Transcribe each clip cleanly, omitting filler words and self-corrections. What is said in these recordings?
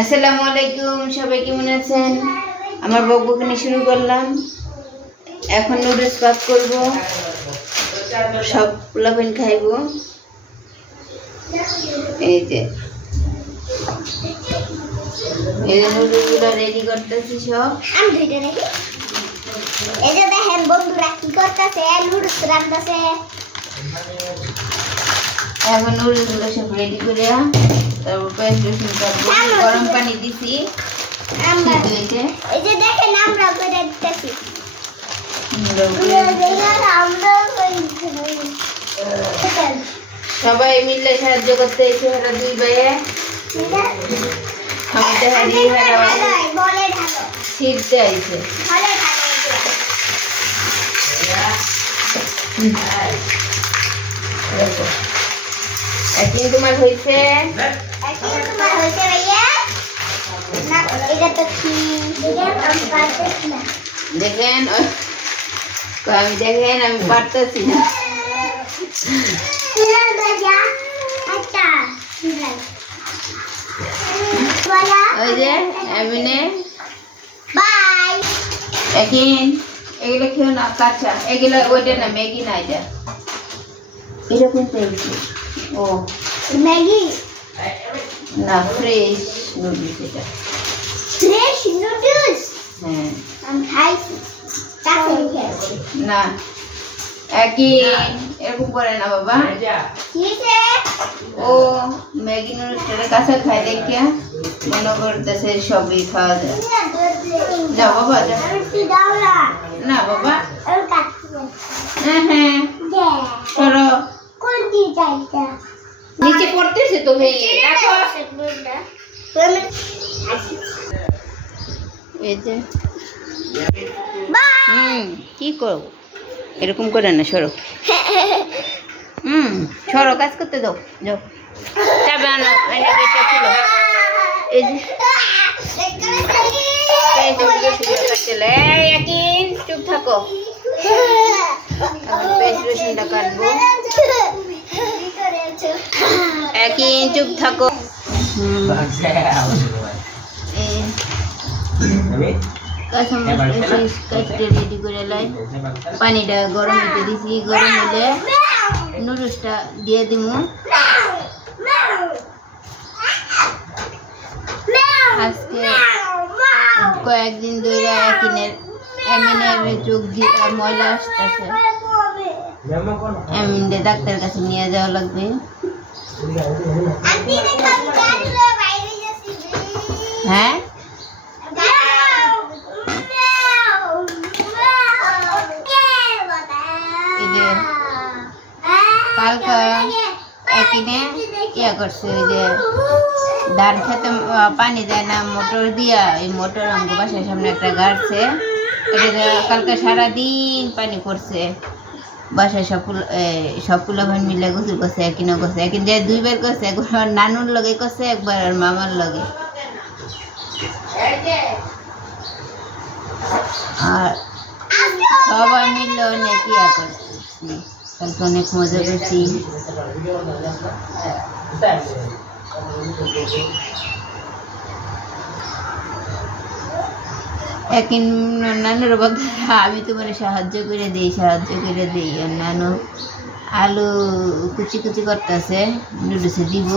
আসসালামু আলাইকুম, সবাই কেমন আছেন? আমার বকবকানি শুরু করলাম। এখন নুডলস পাক করব, সব পোলাপান খাইব। এই যে নুডলসগুলো রেডি করতেছি সব। আমি ধুইতে দেখি। এই যে দেখেন বন্ধুরা কি করতেছে, নুডলস রান্নাছে। এখন নুডলসগুলো সব রেডি করে তারপর পেঁয়াজ রসুন কাটবো। গরম পানি দিছি, এই যে দেখেন আমরা করে দিতেছি। সবাই মিলে সাহায্য করতে এসে হারা দুই ভাইয়ে আমাদের হারিয়ে হারা ছিটতে আইছে। এখন তোমার হয়েছে, দেখেন আমি পারতেছি না। ওই যে এমনি এখন এগুলো খেও না, কাঁচা এগুলো, ওইটা না ম্যাগি না, এটা এরকম তৈরি। ও ম্যাগি না, ফ্রেশ নুডলস। এটা ফ্রেশ নুডলস। হ্যাঁ, আমি খাইছি, তারপরে খেয়েছি। না একই এরকম করে না বাবা। কিসে ও ম্যাগি নুডলসটা কাঁচা খাই দেখে মনে করতেছে সবই খাওয়া যায়। যাও বাবা, যাও। না বাবা, হ্যাঁ হ্যাঁ সরো, নিচে পড়তেছে তো ভাই, রাখো। এই যে কি করব, এরকম করে না, সরো। সরো, কাজ করতে দাও, যাও। চাবে আনো, এটা খুলো। এই যে চুপ থাকো, পেঁয়াজ রসুনটা কাটবো। একই চুপ থাকো। রেডি করে লাই, পানিটা গরম হতে দিছি। গরম হলে নুডলসটা দিয়ে দিব। আজকে কয়েকদিন ধরে এমনি চোখ দিয়ে ময়লা আসতেছে, এমনি ডাক্তার কাছে নিয়ে যাওয়া লাগবে। হ্যাঁ কালকে একিনে ইয়া করছে, ওই যে ধান খেতে পানি দেয় না মোটর দিয়া, এই মোটর আমাকে বাসার সামনে একটা গাড়ছে, এটা কালকে সারাদিন পানি পড়ছে। বাসায় সব পোলাপান মিলে গোসল করছে, একিনও করছে। একিন যে দুইবার করছে, একবার নানুর লগে করছে, একবার আর মামার লগে। আর সবাই মিলে অনেক ইয়া করছি, কালকে অনেক মজা করছি। এখন নানুর বলতে আমি তোমার সাহায্য করে দিই। আর নানু আলু কুচি কুচি করতেছে, নুডলসে দিব।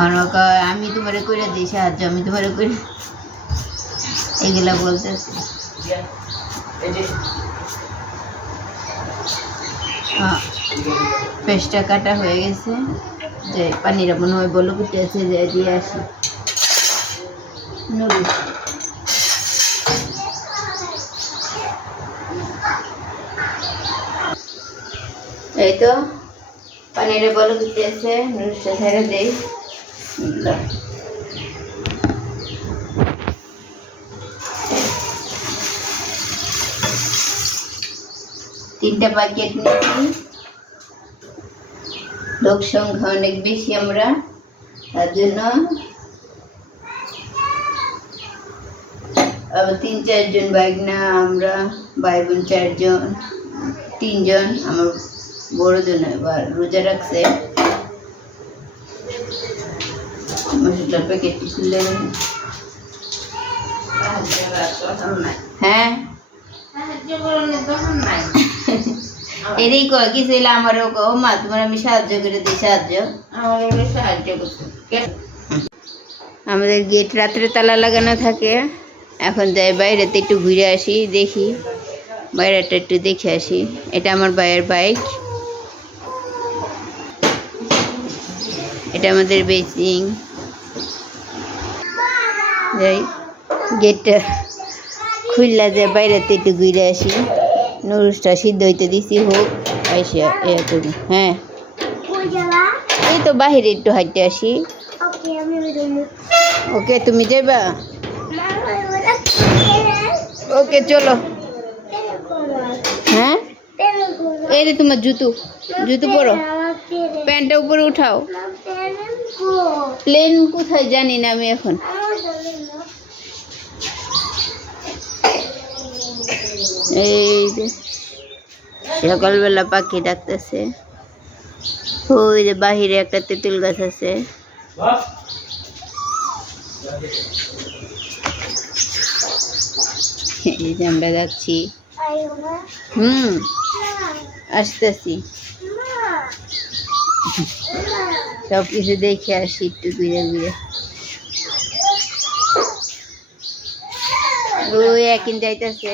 আর আমি তোমার করে দিই সাহায্য, আমি তোমার করে, এগুলা বলতেছে। পেস্টটা কাটা হয়ে গেছে, যে পানিটা মনে হয় বলো কুটেছে, যে দিয়ে আসি নুডলস। এই তো পানিটা বলো কুটেছে, নুডলসটা ছেড়ে দেই। তিনটা প্যাকেট নিয়েছি, লোক সংখ্যা অনেক বেশি আমরা, তার জন্য আবার 3-4 জন বাইক না, আমরা ভাই বোন 4 জন, 3 জন। আমার বড় জন এবার রোজা রাখছে, মশলার প্যাকেট খুললে হ্যাঁ এরই কয় কি ছিল আমারও কো মা তোমার আমি সাহায্য করে দিই সাহায্য আমার সাহায্য করছে আমাদের গেট রাত্রে তালা লাগানো থাকে এখন যাই বাইরেতে একটু ঘুরে আসি দেখি বাইরেটা একটু দেখে আসি এটা আমার ভাইয়ের বাইক এটা আমাদের বেসিং যাই গেটটা খুললা যায় বাইরেতে একটু ঘুরে আসি নুডলসটা সিদ্ধ হইতে দিছি হোক এসে ইয়ে করি হ্যাঁ এই তো বাহিরে একটু হাঁটতে আসি ওকে তুমি যাবা ওকে চলো হ্যাঁ এই রে তোমার জুতো জুতো পরো প্যান্টটা উপরে উঠাও প্লেন কোথায় জানি না আমি এখন এই যে সকালবেলা পাখি ডাকতেছে ওই যে বাহিরে একটা তেঁতুল গাছ আছে এই যে আমরা যাচ্ছি আসতেছি সব কিছু দেখে আসি একটু ঘুরে ঘুরে ওই একদিন যাইতেছে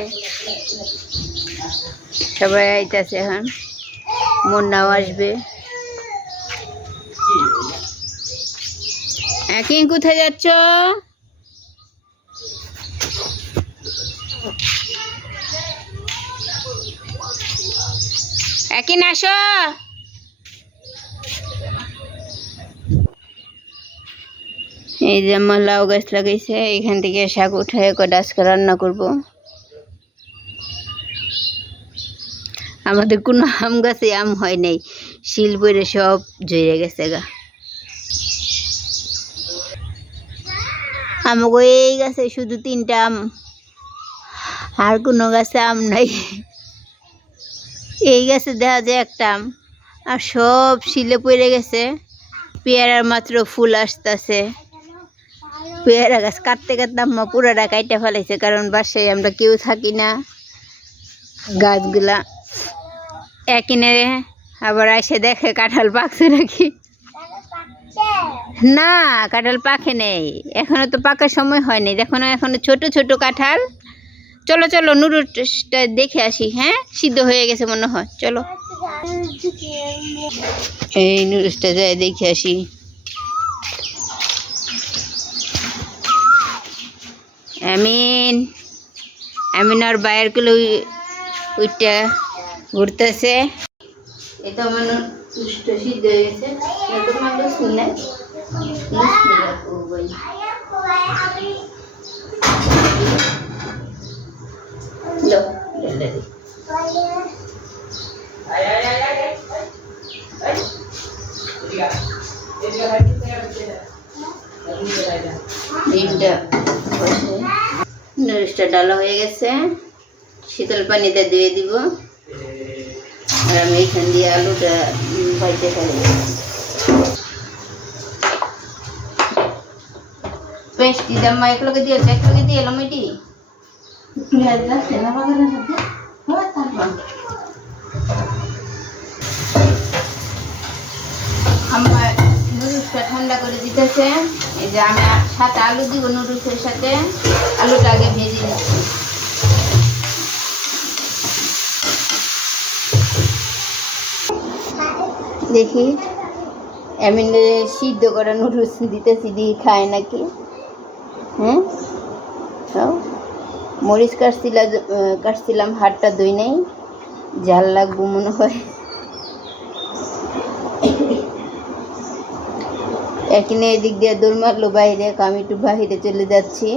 সবাই আইতেছে এখন মুন্নাও আসবে একদিন কোথায় যাচ্ছ একদিন আসো এই যে আমার লাউ গাছ লাগাইছে এখান থেকে শাক উঠায় কটা আজকে রান্না করব আমাদের কোনো আম গাছে আম হয় নাই শিল পড়ে সব ঝরে গেছে গা আমাকে এই গাছে শুধু 3টা আম আর কোনো গাছে আম নাই এই গাছে দেখা যায় একটা আম আর সব শিলে পড়ে গেছে পেয়ারার মাত্র ফুল আসতেছে পেয়ারা গাছ কাটতে কাটতে আম্মা পুরাটা কাইটা ফেলাইছে কারণ বাসায় আমরা কেউ থাকি না গাছগুলা একিনে আবার এসে দেখে কাঁঠাল পাকছে নাকি না কাঁঠাল পাকে নেই এখনো তো পাকার সময় হয়নি এখনো ছোট ছোট কাঁঠাল চলো চলো নুডলসটা দেখে আসি হ্যাঁ সিদ্ধ হয়ে গেছে মনে হয় চলো এই নুডলসটা যাই দেখে আসি আমিন আর বাইরের গুলো ওইটা ঘুরতেছে এই তো আমার নুডলসটা সিদ্ধ হয়ে গেছে তোমার দোষ নেই নুডলসটা ডালা হয়ে গেছে শীতল পানিতে দিয়ে দিব আর আমি এখান দিয়ে আলুটা ভাজতে পারি পেস্ট দিলাম একলগে দিয়ে এলাম এটি আমার নুডলসটা ঠান্ডা করে দিতেছে এই যে আমি সাথে আলু দিব নুডলসের সাথে আলুটা আগে ভেজে নিচ্ছি দেখি এমনি সিদ্ধ করা নুডলস দিতেছি দিয়ে খায় নাকি হ্যাঁ মরিচ কাটছিলাম হাতটা দই নাই ঝাল লাগবো মনে হয় এখানে এদিক দিয়ে দৌড় মারলো বাইরে আমি একটু বাহিরে চলে যাচ্ছি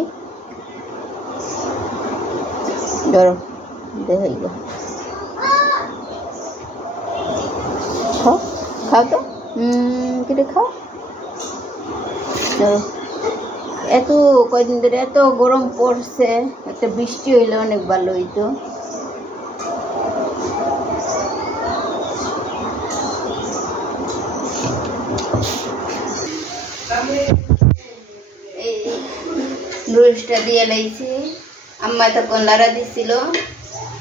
ধরো দেখাই খাও তো কেটে খাও এত কয়দিন ধরে এত গরম পড়ছে একটা বৃষ্টি হইলে অনেক ভালো হইতো এই নুডলসটা দিয়ে লাইছি। আম্মা তখন লাড়া দিছিল,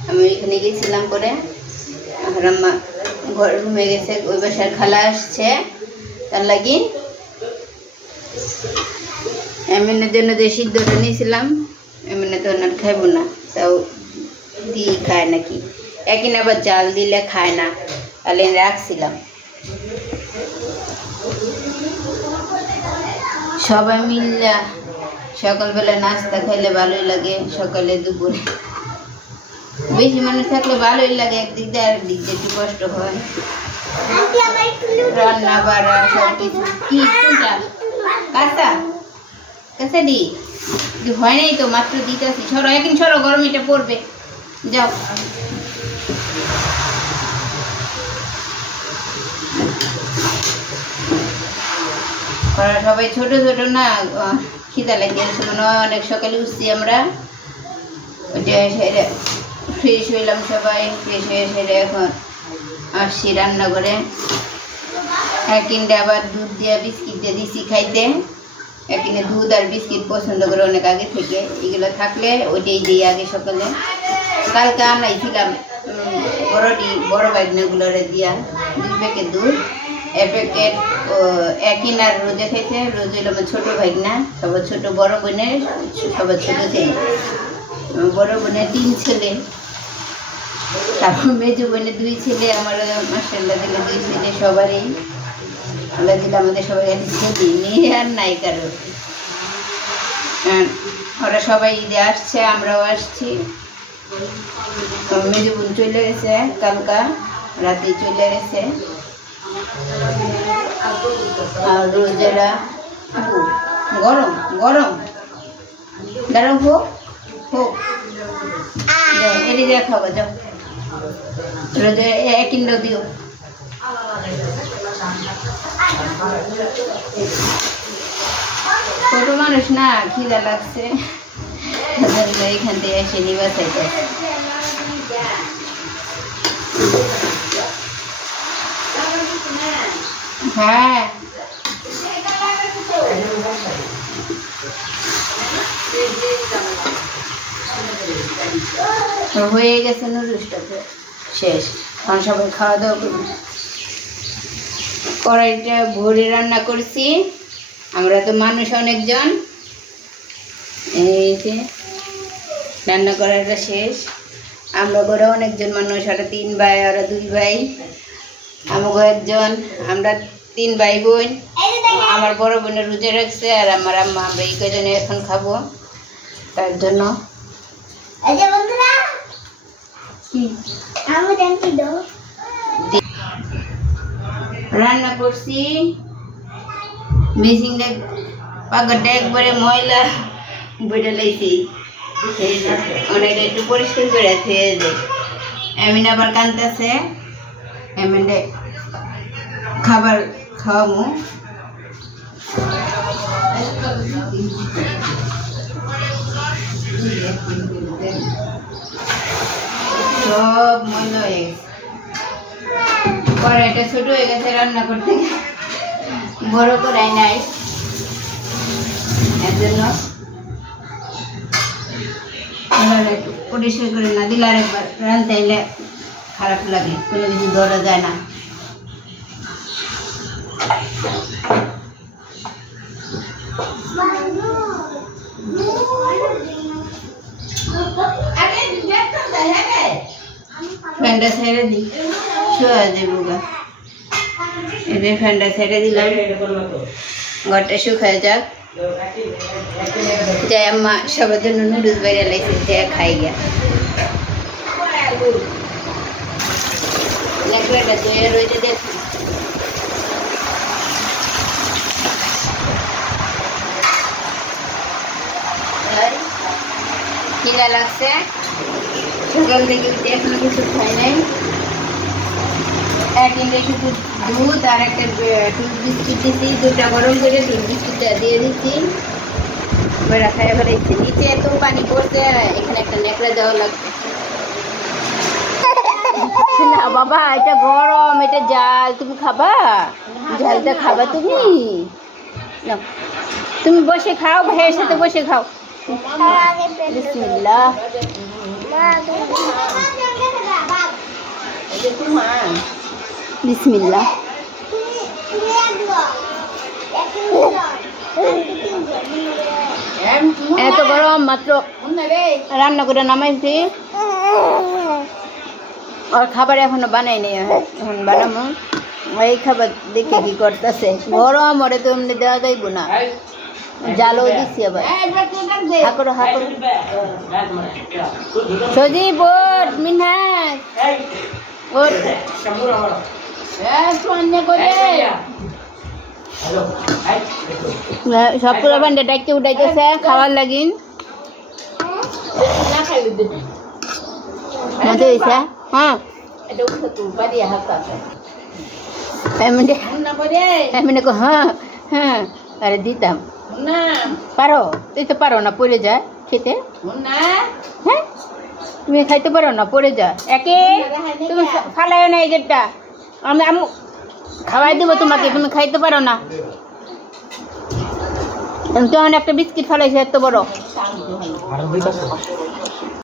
আমি এখানে গেছিলাম পরে। আর আম্মা ঘর রুমে গেছে, ওই বাসার খালা আসছে, তার লাগি এমনের জন্য যে সিদ্ধটা নিয়েছিলাম, এমনি তো ওনার খাইব না, তাও দিয়ে খায় নাকি। একদিন আবার জাল দিলে খায় না, তাহলে রাখছিলাম। সবাই মিললা সকালবেলা নাস্তা খাইলে ভালোই লাগে, সকালে দুপুরে। বেশি মানুষ থাকলে ভালোই লাগে, একদিক দিয়ে আরেক দিক দিয়ে একটু কষ্ট হয়, রান্না বাড়া সব কিছু। কি কোনটা কাঁচা কাঁচা দি হয় নাই তো, মাত্র দিতেছি। সরো একদিন, সরো, গরম এটা পড়বে, যাও। সবাই ছোট ছোট না, খিদা লাগে অনেক সকালে উঠছি আমরা, ওই যে সেরে ফ্রেশ হইলাম, সবাই ফ্রেশ হয়ে সেরে এখন আসছি রান্না করে। একদিনটা আবার দুধ দিয়ে বিস্কিট দিয়ে দিছি খাইতে। একদিনে দুধ আর বিস্কিট পছন্দ করে অনেক আগে থেকে, এগুলো থাকলে ওইটাই দিই আগে সকালে। কালকে আনাইছিলাম বড় বাইকনাগুলোরে দিয়া 2 প্যাকেট দুধ, 1 প্যাকেট একদিন। আর রোজে খাইছে, রোজ হইল আমার ছোটো ভাইগনা, সবার ছোটো, বড় বোনের সবার ছোটো ছেলে, বড় বোনের 3 ছেলে, তারপর মেজো বোনের 2 ছেলে, আমার মাসাল্লাহ দিলে 2 ছেলে, সবারই আল্লাহ দিলে আমাদের সবাই ছেলে, মেয়ে আর নাই কারো। ওরা সবাই ঈদে আসছে, আমরাও আসছি। মেজো বোন চলে গেছে, কালকা রাতে চলে গেছে। আর রোজেরা গরম গরম দাঁড়াও, হোক হোক, এটি যা খাবো, যাও। রোজে কিলো দিও। ছোট মানুষ না, খিদা লাগছে, এখান থেকে এসে নিবা চাইতে। হ্যাঁ হয়ে গেছে, নুডলসটা শেষ, কারণ সবাই খাওয়া দাওয়া করবো। কড়াইটা ভরে রান্না করছি, আমরা তো মানুষ অনেকজন। এই যে রান্না করাটা শেষ। আমরা ঘরে অনেকজন মানুষ, ওরা 3 ভাই, ওরা 2 ভাই, আমাকে একজন, আমরা 3 ভাই বোন। আমার বড় বোনের রোজা রাখছে, আর আমার আম্মা, আমরা এই কজনে এখন খাবো, তার জন্য। রান্না করছি, মেশিনটা পাকাটা একবারে ময়লা বইটা লাইছি, অনেকটা একটু পরিষ্কার করে খেয়ে যায়। এমনি আবার কানতেছে, এমনি খাবার খাওয়াবো। সব ময়লা হয়ে গেছে, কড়াইটা ছোট হয়ে গেছে, রান্না করতে বড় কড়াই নাই, এর জন্য একটু পরিষ্কার করে না দিলে আরেকবার রান্নতে এলে খারাপ লাগে, কোনো কিছু ধরা যায় না। ফ্যানটা ছেড়ে দিই, শোয়া যাবো গা। এটা ফ্যানটা ছেড়ে দিলাম, ঘরটা শুকায় যাক। যাই আম্মা সবার জন্য নুডলস বাইরে লাইছে, যা খাই গিয়া। লেকড়াটা ধুয়ে রইতে দেখ, খিদা লাগছে, সকাল থেকে উঠে এখনো কিছু খাই নাই। একদিন শুধু দুধ আর একটা দুধ বিস্কুট দিচ্ছি, দুধটা গরম করে দুধ বিস্কুটটা দিয়ে দিচ্ছি, ওরা খাই ফেলাইছি। নিচে এত পানি পড়ছে, এখানে একটা নেকড়া দেওয়া লাগবে না। বাবা এটা গরম, এটা জাল, তুমি খাবা? জালটা খাবা তুমি? নাও। তুমি বসে খাও, ভাইয়ের সাথে বসে খাও। তার আগে বিসমিল্লাহ। বিসমিল্লাহ। এত গরম, মাত্র রান্না করে নামাইছি, আর খাবার এখনো বানাই নেই, এখন বানাবো। এই খাবার দেখে কি করতেছে, গরম ওরে তো এমনি দেওয়া যাইব না, জালও দিচ্ছি আবার। হাকরো হাকরো সজীব ওঠ, মিনহাজ ওঠ, সব পুরো বান্ডে ডাকতে উঠাইতেছে খাওয়ার লাগিন। মজা হয়েছে? হ্যাঁ হ্যাঁ হ্যাঁ, আরে দিতাম। পারো? তুই তো পারো না, পড়ে যায় খেতে। হ্যাঁ তুমি খাইতে পারো না, পড়ে যায়। একে তুমি ফালাইও না এই গেটটা, আমি খাওয়াই দেবো তোমাকে, তুমি খাইতে পারো না। তখন একটা বিস্কিট ফালাইছে এত বড়।